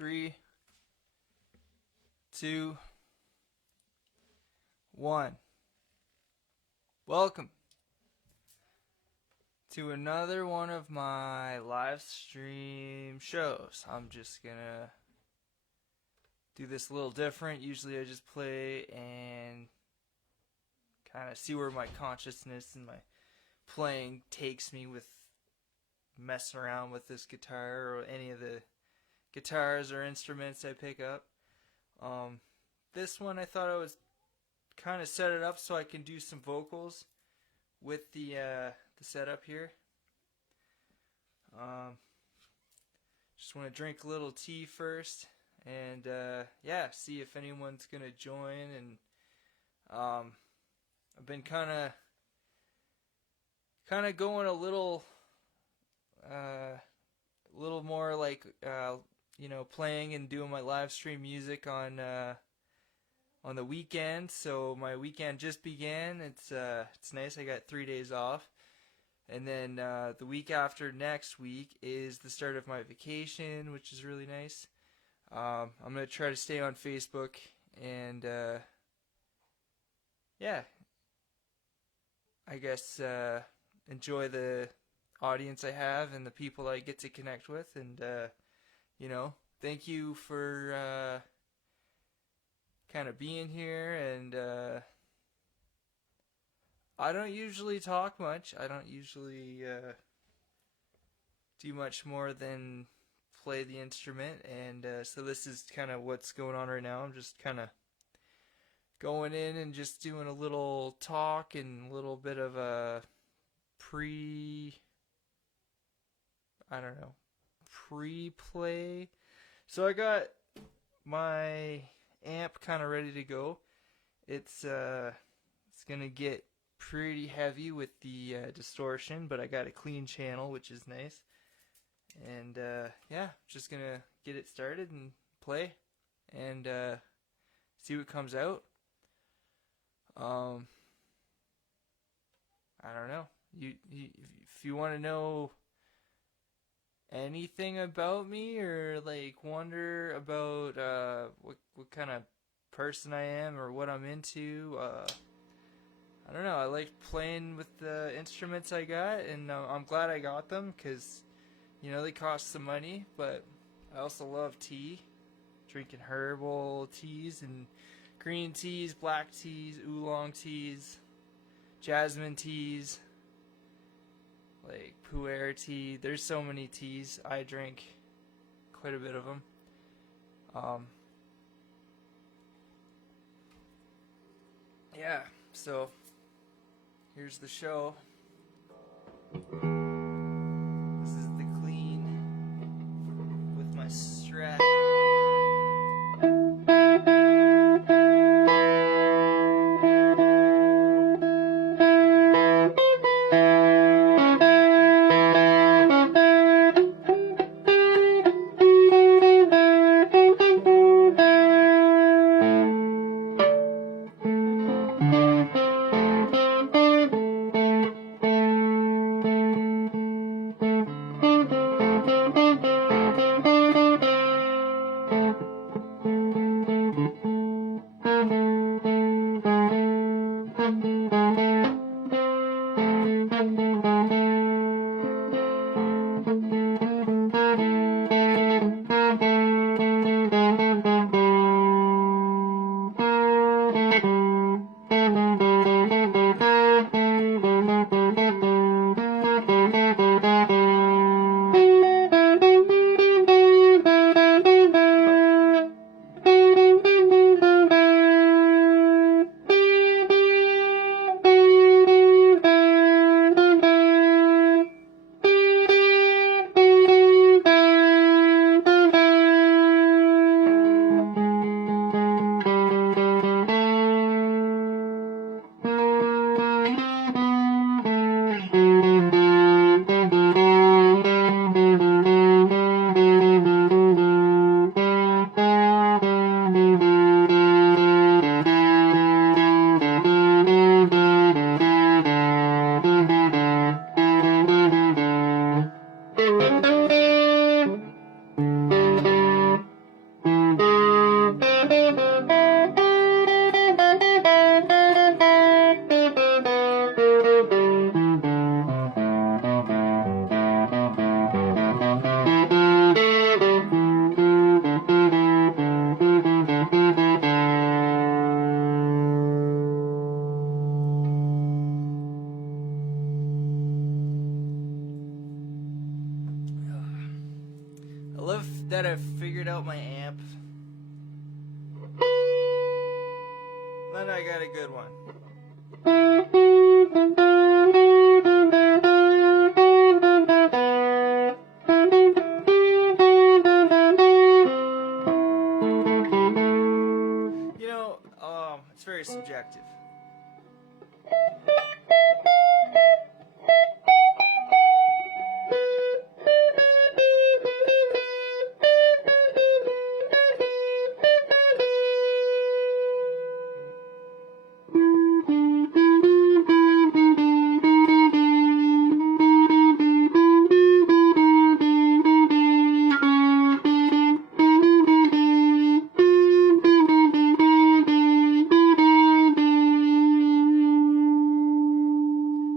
3, 2, 1. Welcome to another one of my live stream shows. I'm just gonna do this a little different. Usually I just play and kind of see where my consciousness and my playing takes me with messing around with this guitar or any of the guitars or instruments I pick up. This one I thought I was kind of set it up so I can do some vocals with the setup here. Just want to drink a little tea first and yeah, see if anyone's gonna join. And I've been kind of going a little more like playing and doing my live stream music on the weekend. So my weekend just began. It's nice. I got 3 days off, and then the week after next week is the start of my vacation, which is really nice. I'm gonna try to stay on Facebook and yeah, I guess enjoy the audience I have and the people I get to connect with, and thank you for kind of being here. And I don't usually talk much. I don't usually do much more than play the instrument, and so this is kind of what's going on right now. I'm just kind of going in and just doing a little talk and a little bit of a pre-play. So I got my amp kind of ready to go. It's gonna get pretty heavy with the distortion, but I got a clean channel, which is nice. And yeah, just gonna get it started and play and see what comes out. I don't know. If you want to know anything about me, or like wonder about what kind of person I am or what I'm into, I don't know. I like playing with the instruments I got, and I'm glad I got them because they cost some money. But I also love tea, drinking herbal teas and green teas, black teas, oolong teas, jasmine teas, like pu'er tea. There's so many teas. I drink quite a bit of them. Yeah, so here's the show. This is the clean with my Strat. that I've figured out my amp. Then I got a good one. You know, it's very subjective.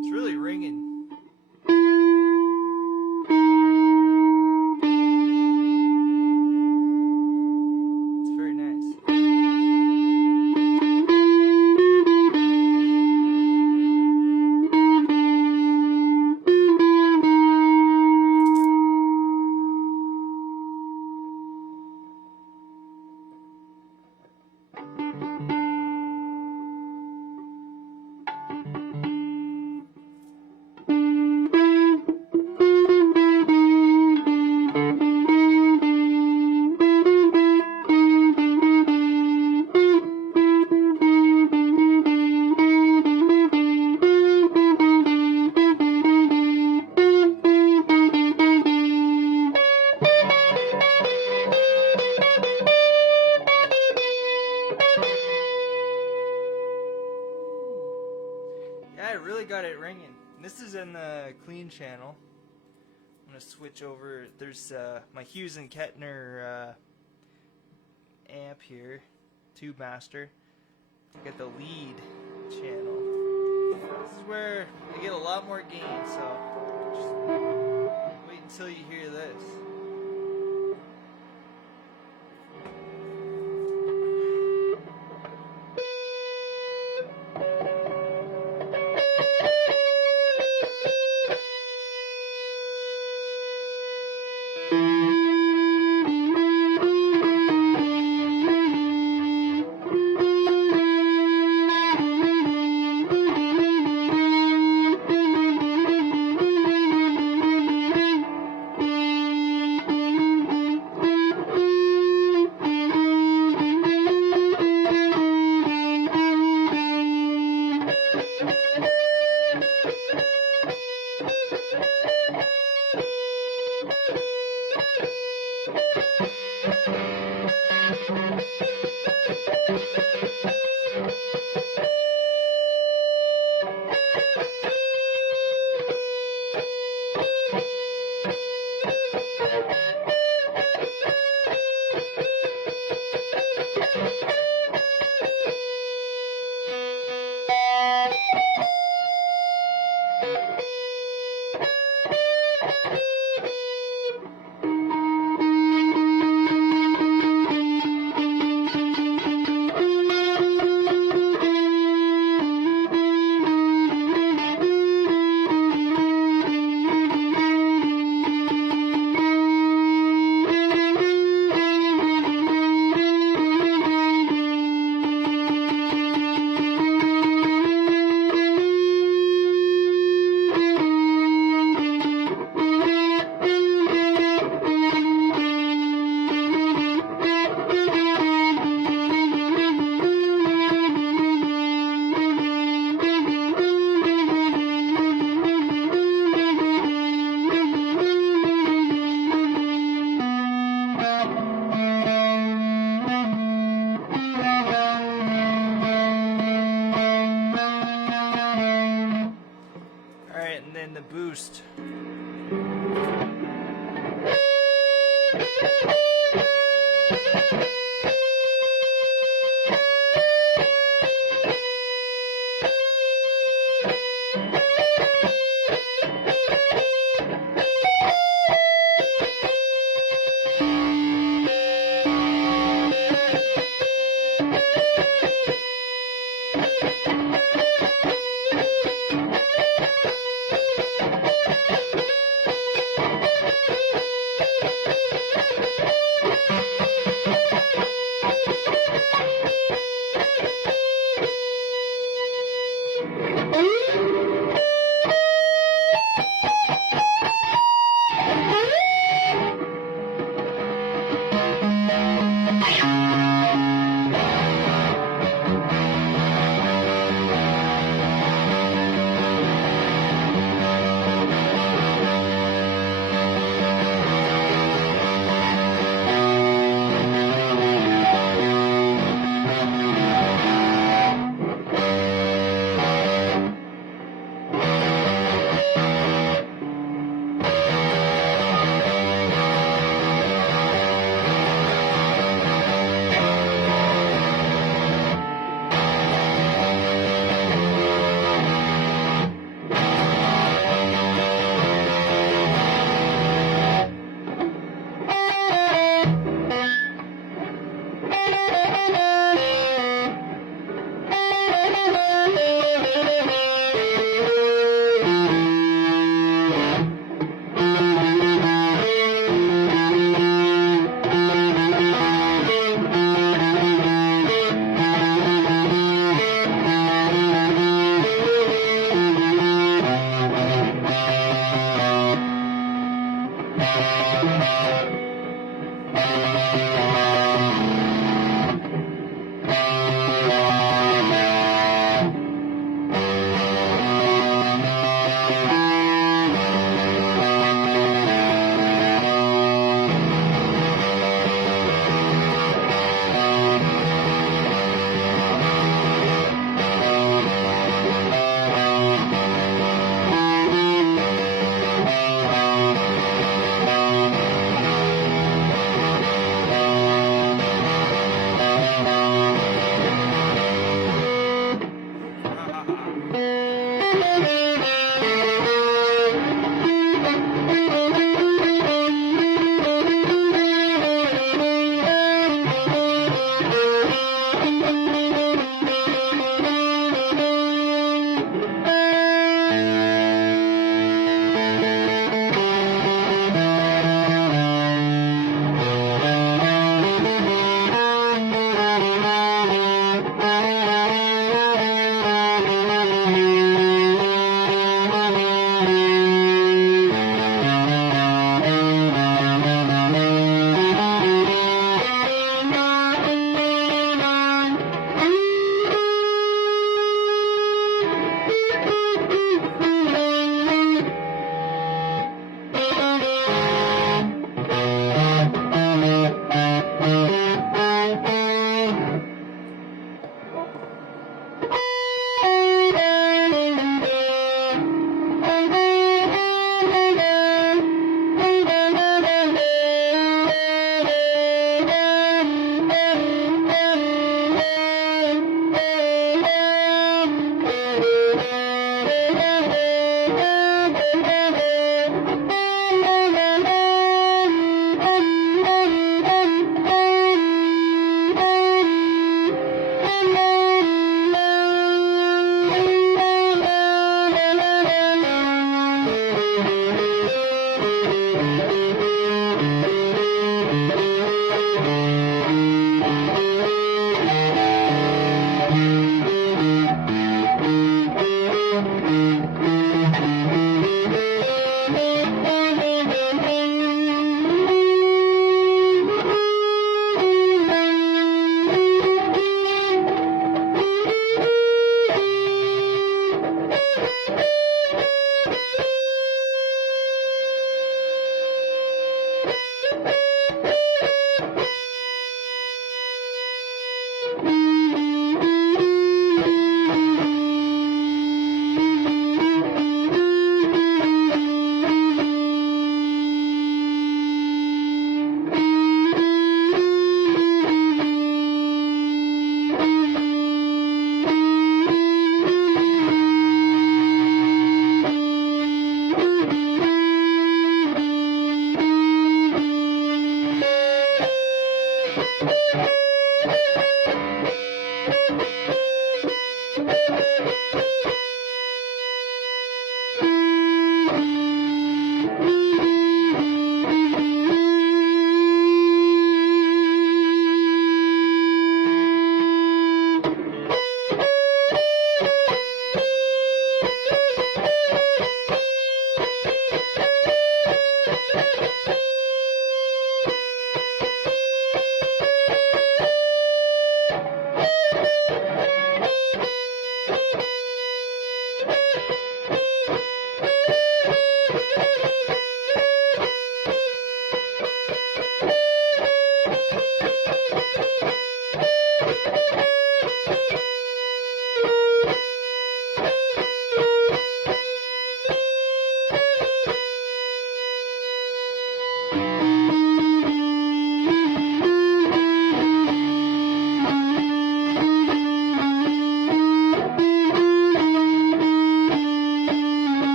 It's really ringing. It's very nice. Yeah, I really got it ringing. This is in the clean channel. I'm gonna switch over. There's my Hughes and Kettner amp here, Tube Master. I got the lead channel. This is where I get a lot more gain. So just wait until you hear this. Alright, and then the boost.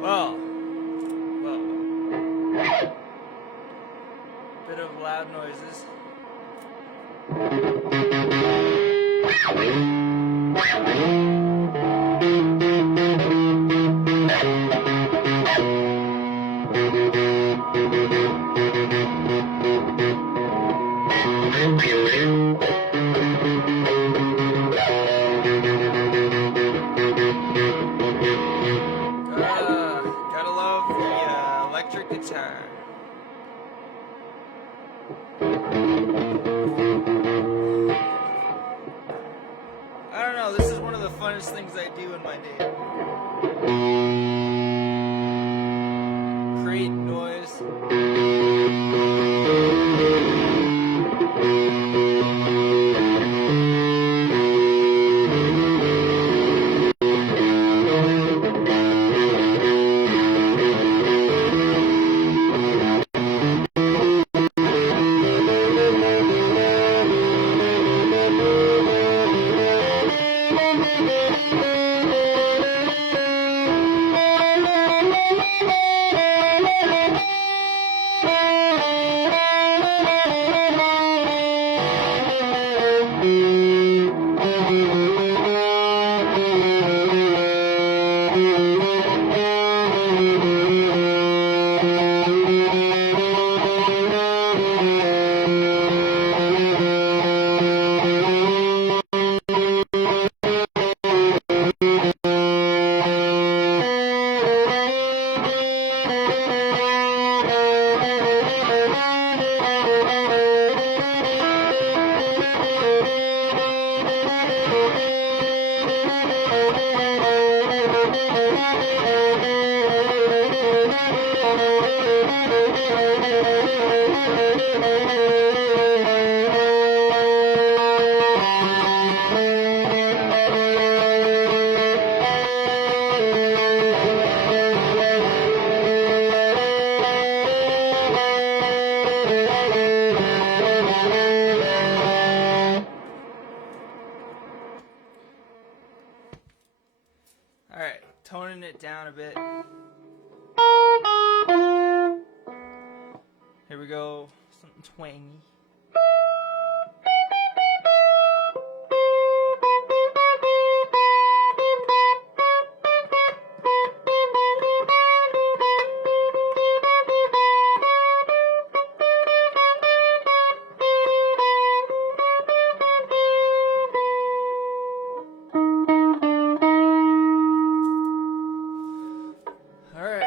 Well, bit of loud noises. Gotta love the electric guitar. I don't know, this is one of the funnest things I do in my day. Create noise. Alright, toning it down a bit. Here we go, something twangy. Alright.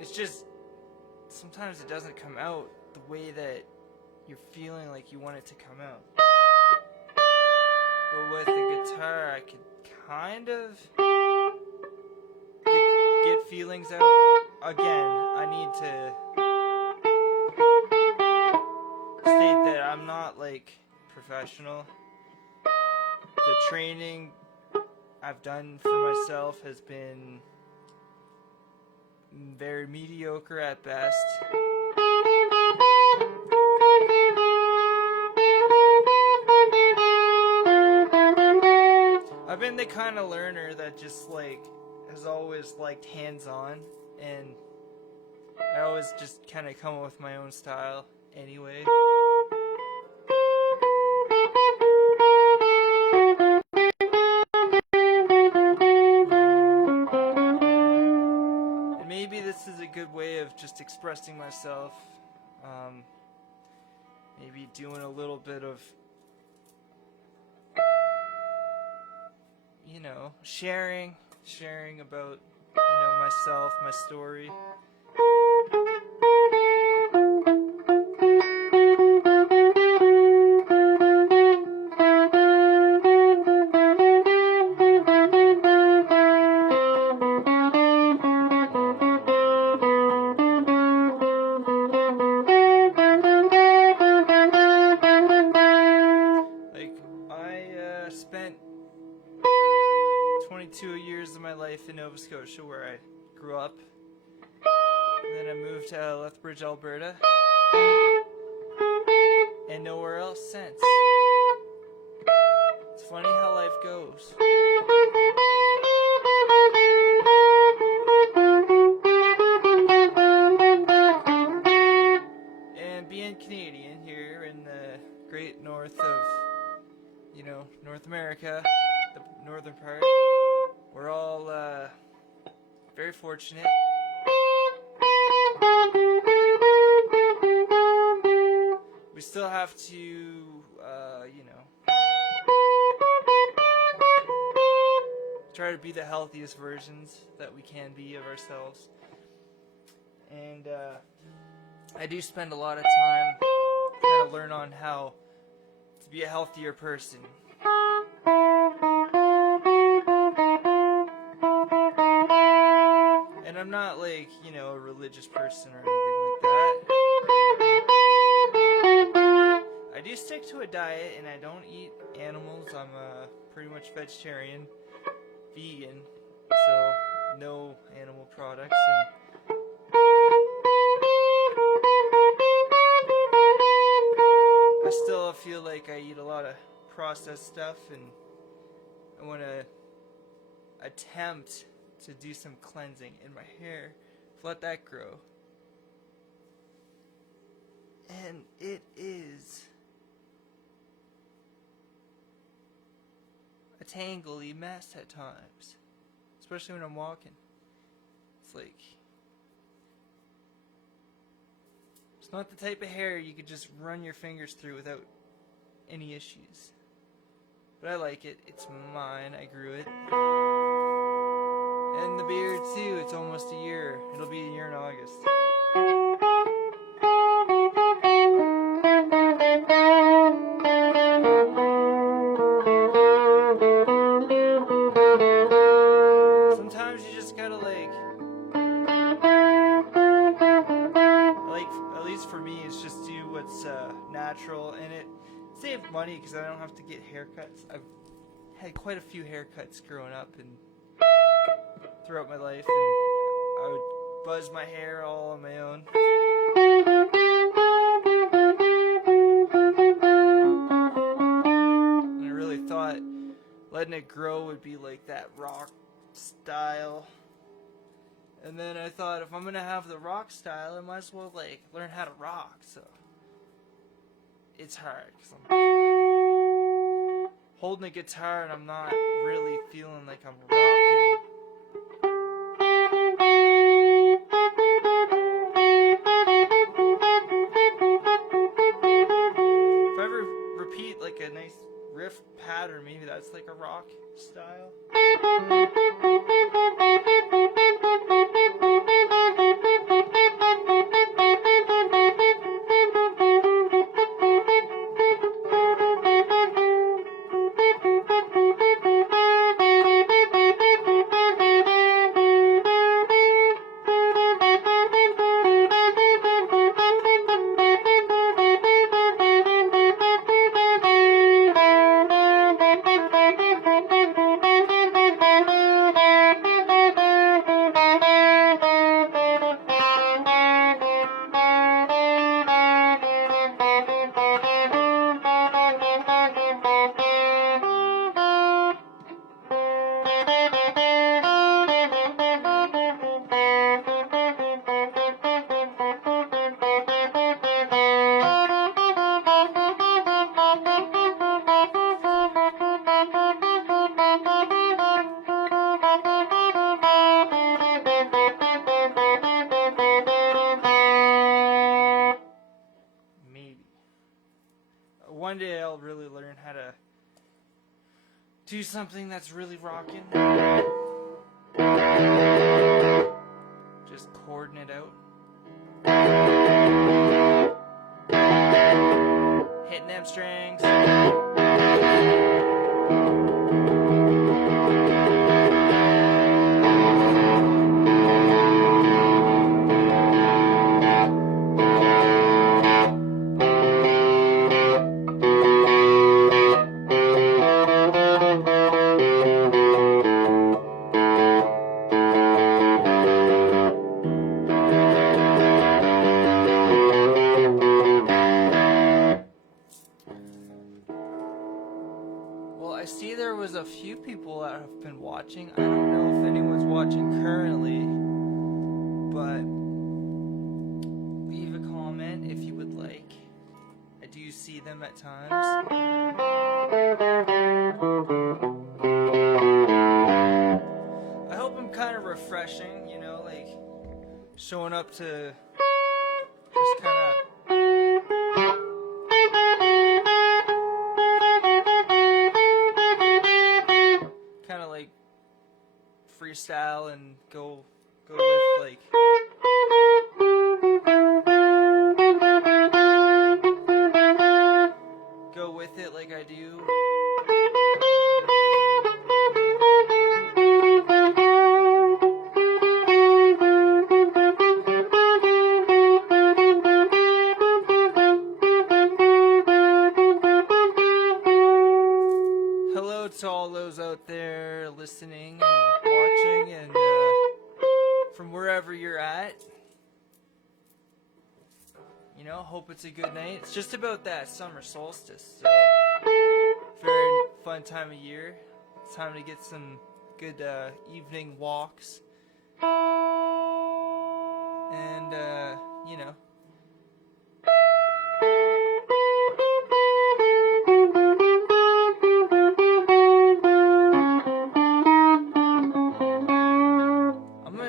it's just sometimes it doesn't come out the way that you're feeling like you want it to come out. But with the guitar, I could kind of get feelings out. Again, I need to state that I'm not like professional. The training I've done for myself has been very mediocre at best. I've been the kind of learner that just like has always liked hands-on, and I always just kind of come up with my own style anyway. And maybe this is a good way of just expressing myself. Maybe doing a little bit of, you know, sharing about, you know, myself, my story. Spent 22 years of my life in Nova Scotia, where I grew up. And then I moved to Lethbridge, Alberta, and nowhere else since. It's funny how life goes. And being Canadian here in the great north of, you know, North America, the northern part, we're all very fortunate. We still have to, you know, try to be the healthiest versions that we can be of ourselves. And I do spend a lot of time trying to learn on how to be a healthier person. And I'm not like, you know, a religious person or anything like that. I do stick to a diet and I don't eat animals. I'm pretty much vegetarian, vegan, so no animal products. And I still feel like I eat a lot of processed stuff, and I want to attempt to do some cleansing in my hair, let that grow. And it is a tangly mess at times, especially when I'm walking. It's like, it's not the type of hair you could just run your fingers through without any issues. But I like it. It's mine. I grew it. And the beard too. It's almost a year. It'll be a year in August. Sometimes you just gotta like, at least for me, it's just do what's natural, and it saves money because I don't have to get haircuts. I've had quite a few haircuts growing up and throughout my life, and I would buzz my hair all on my own. And I really thought letting it grow would be like that rock style. And then I thought, if I'm gonna have the rock style, I might as well like learn how to rock. So it's hard because I'm holding a guitar and I'm not really feeling like I'm rocking. If I ever repeat like a nice riff pattern, maybe that's like a rock style. one day I'll really learn how to do something that's really rocking. Just chording it out. Hitting them strings. I see there was a few people that have been watching. I don't know if anyone's watching currently, but leave a comment if you would like. I do see them at times. I hope I'm kind of refreshing, you know, like showing up to just kind of freestyle and go with like go with it like I do. Hello to all those out there listening and watching, and from wherever you're at, you know, hope it's a good night. It's just about that summer solstice, so very fun time of year. It's time to get some good evening walks, and you know,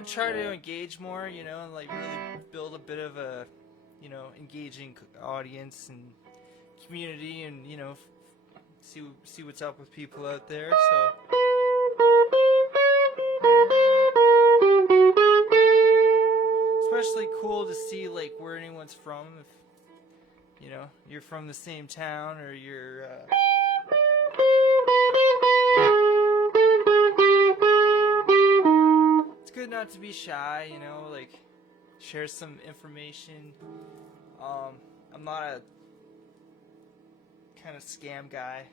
try to engage more, you know, and like really build a bit of a, you know, engaging audience and community, and you know, see what's up with people out there. So especially cool to see like where anyone's from, if you know you're from the same town or you're good not to be shy, you know, like share some information. I'm not a kind of scam guy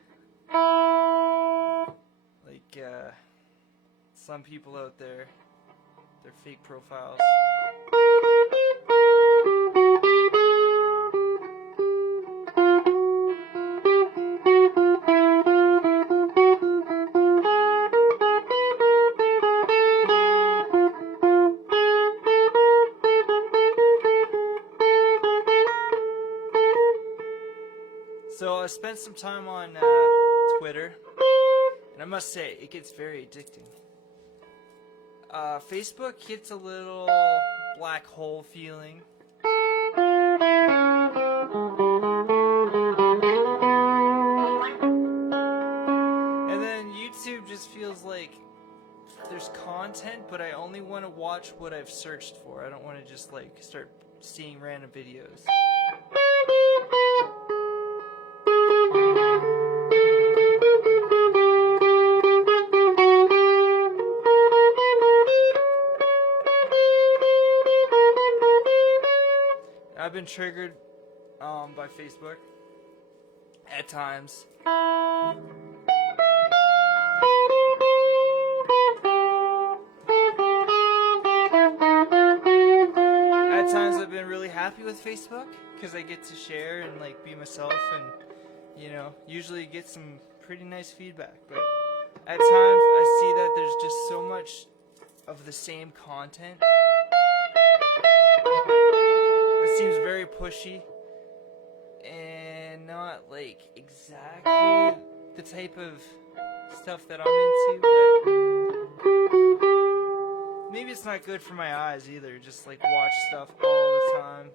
like some people out there, their fake profiles. So I spent some time on Twitter, and I must say, it gets very addicting. Facebook gets a little black hole feeling. And then YouTube just feels like there's content, but I only want to watch what I've searched for. I don't want to just like start seeing random videos. I've been triggered by Facebook at times. At times I've been really happy with Facebook because I get to share and like be myself, and you know, usually get some pretty nice feedback. But at times I see that there's just so much of the same content. It seems very pushy and not like exactly the type of stuff that I'm into, but maybe it's not good for my eyes either, just like watch stuff all the time.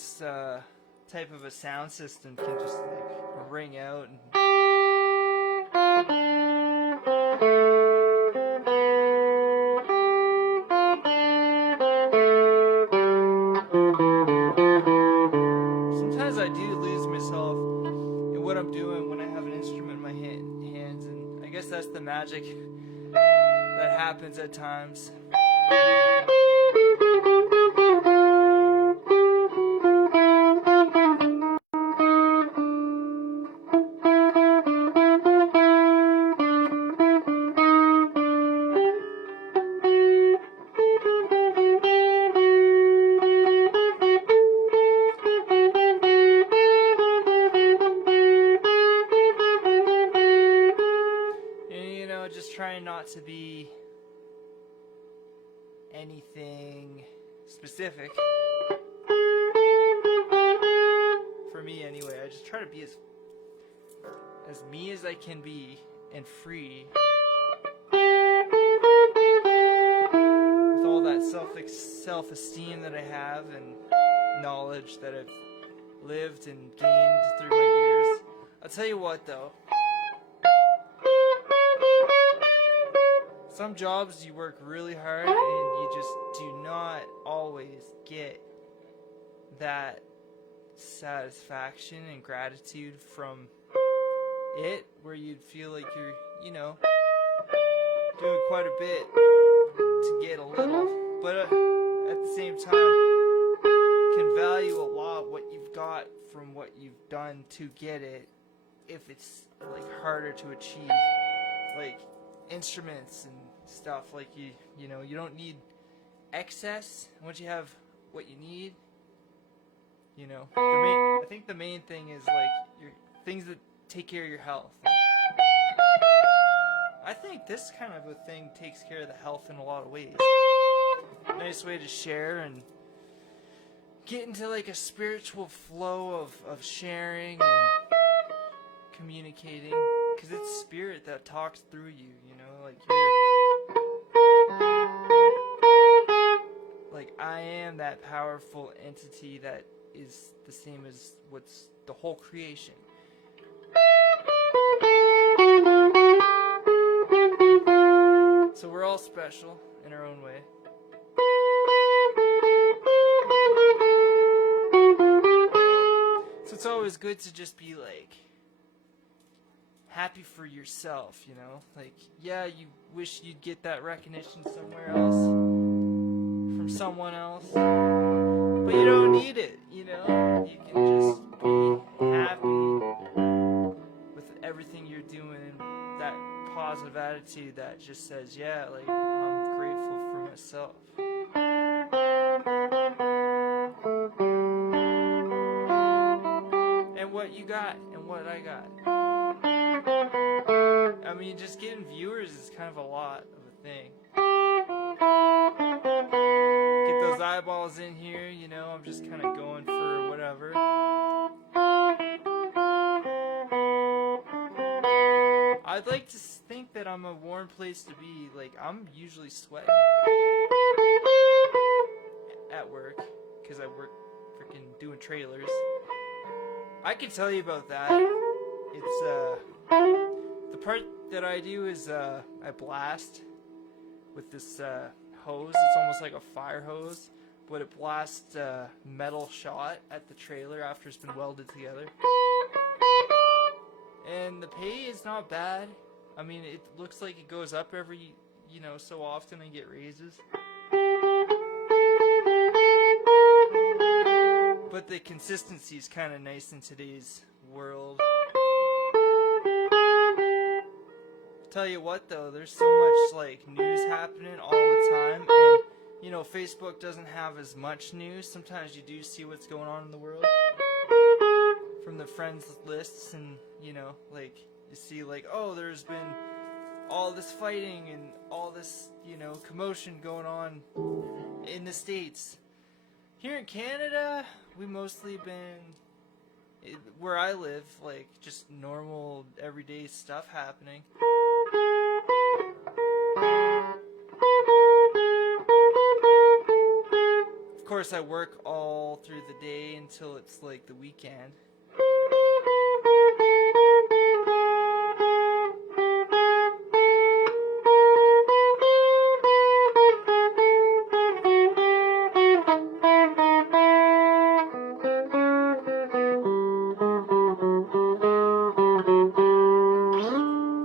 this type of a sound system can just like ring out and sometimes I do lose myself in what I'm doing when I have an instrument in my hands, and I guess that's the magic that happens at times. Just trying not to be anything specific. For me anyway, I just try to be as me as I can be and free. With all that self-esteem that I have and knowledge that I've lived and gained through my years. I'll tell you what though. Some jobs you work really hard and you just do not always get that satisfaction and gratitude from it, where you'd feel like you're, doing quite a bit to get a little, but at the same time can value a lot what you've got from what you've done to get it, if it's like harder to achieve, like instruments and stuff. Like you don't need excess. Once you have what you need, I think the main thing is like your things that take care of your health. I think this kind of a thing takes care of the health in a lot of ways. Nice way to share and get into like a spiritual flow of sharing and communicating, because it's spirit that talks through you, like I am that powerful entity that is the same as what's the whole creation. So we're all special in our own way. So it's always good to just be like happy for yourself, like, yeah, you wish you'd get that recognition somewhere else from someone else, but you don't need it, you can just be happy with everything you're doing, and that positive attitude that just says, yeah, like, I'm grateful for myself. And what you got and what I got. I mean, just getting viewers is kind of a lot of a thing. Get those eyeballs in here, I'm just kind of going for whatever. I'd like to think that I'm a warm place to be. Like, I'm usually sweating at work, because I work freaking doing trailers. I can tell you about that. It's, the part that I do is, I blast with this, hose. It's almost like a fire hose, but it blasts a metal shot at the trailer after it's been welded together. And the pay is not bad. I mean, it looks like it goes up every, so often. I get raises. But the consistency is kind of nice in today's world. Tell you what though, there's so much like news happening all the time, and Facebook doesn't have as much news. Sometimes you do see what's going on in the world from the friends lists, and like you see like, oh, there's been all this fighting and all this commotion going on in the States. Here in Canada, we mostly been, where I live, like just normal everyday stuff happening. Of course, I work all through the day until it's like the weekend.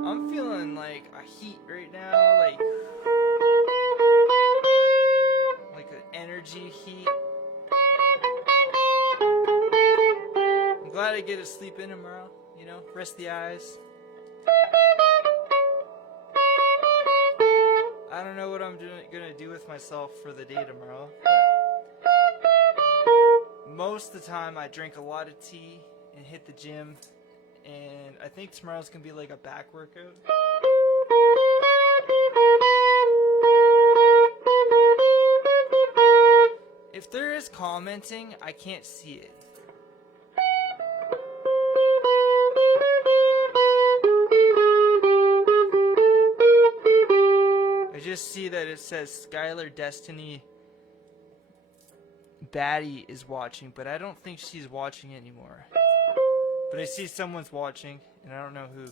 I'm feeling like a heat right now, like an energy heat. I'm glad I get to sleep in tomorrow, you know, rest the eyes. I don't know what I'm gonna do with myself for the day tomorrow, but most of the time I drink a lot of tea and hit the gym, and I think tomorrow's gonna be like a back workout. If there is commenting, I can't see it. I just see that it says Skylar Destiny Batty is watching, but I don't think she's watching anymore. But I see someone's watching, and I don't know who.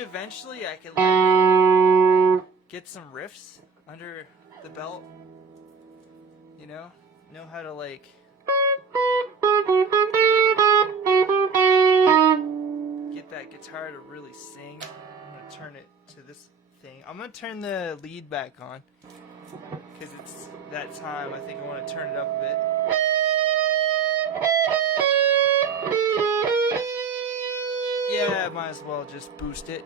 Eventually I could like get some riffs under the belt, you know how to like get that guitar to really sing. I'm gonna turn it to this thing. I'm gonna turn the lead back on because it's that time. I think I want to turn it up a bit. Yeah, might as well just boost it.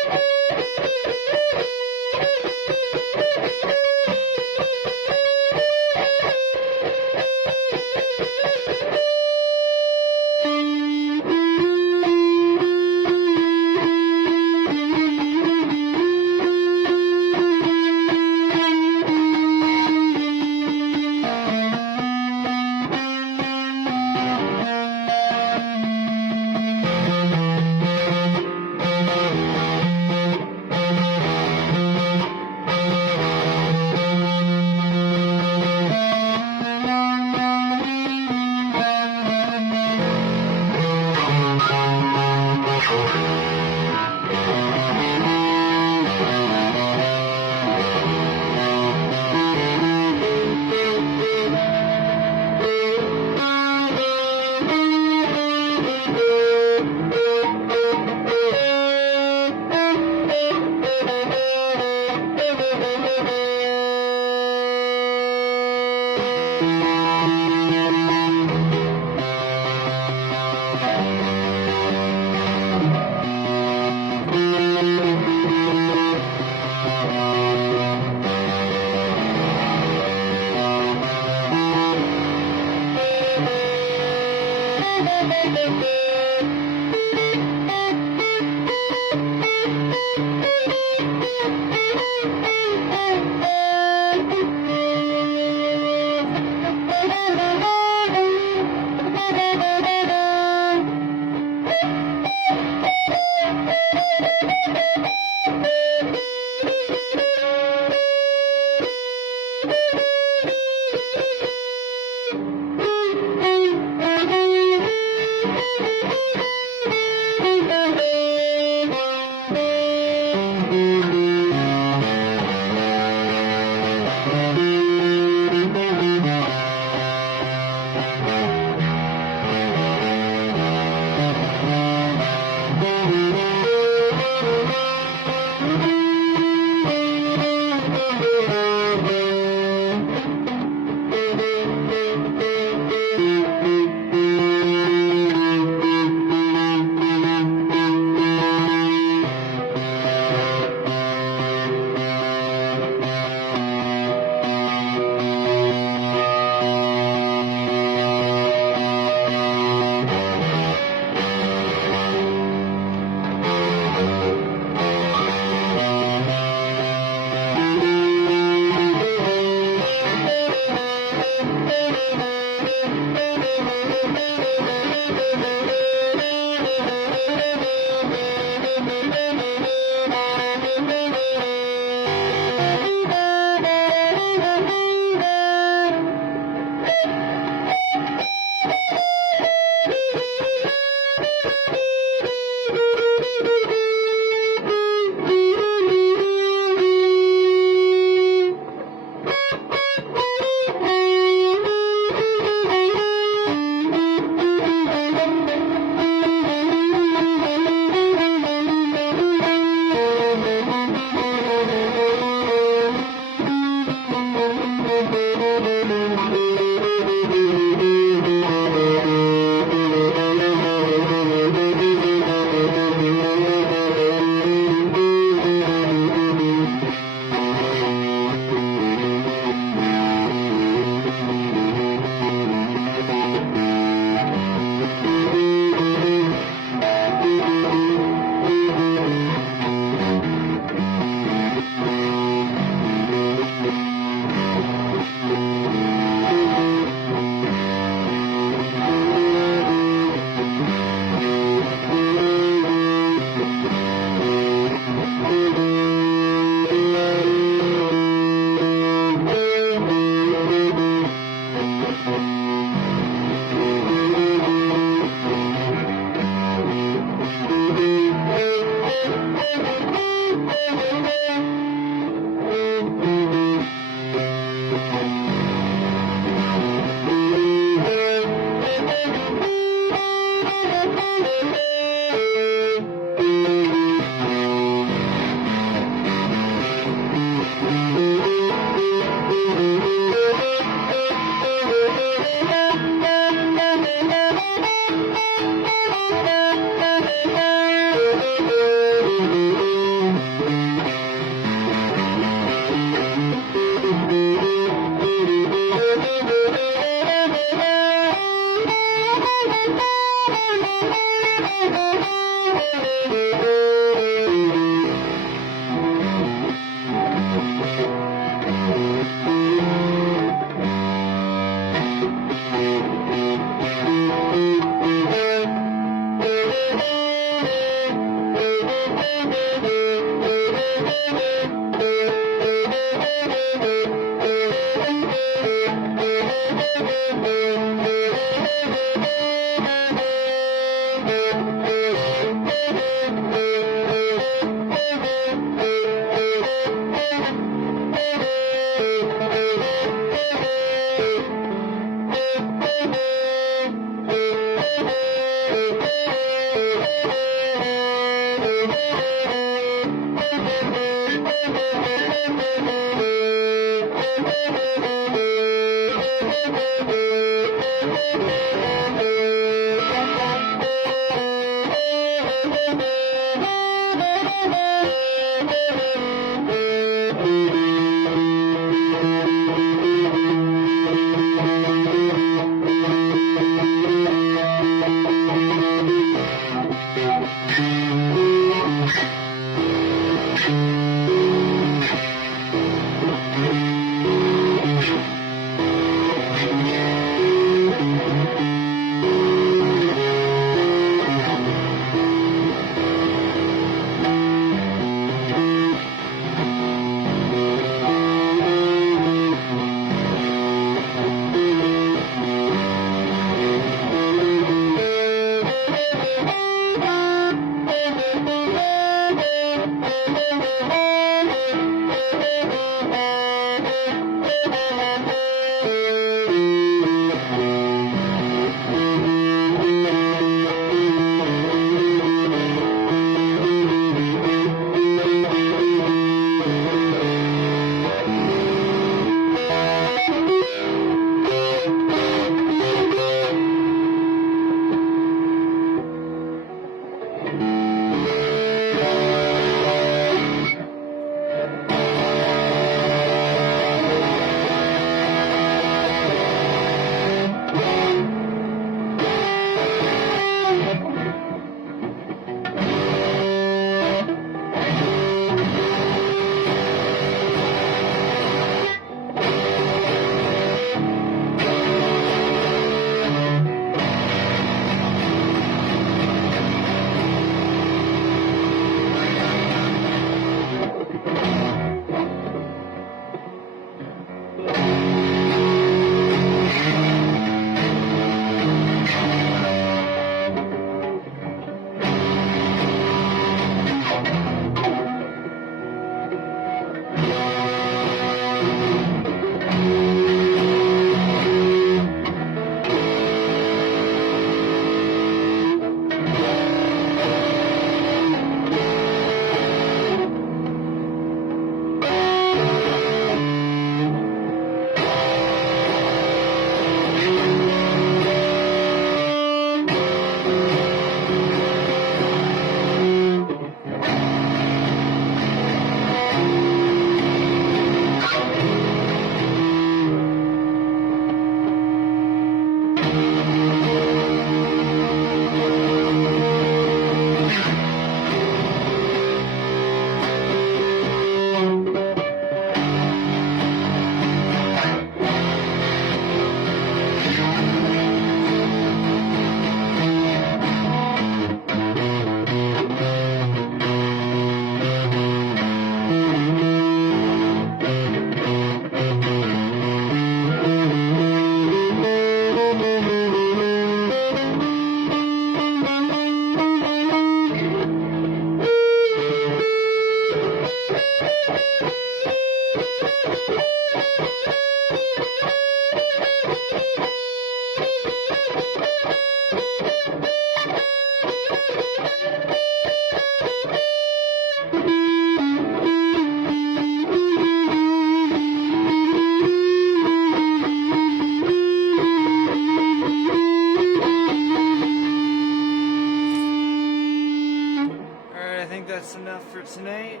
that's enough for tonight.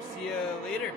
See ya later.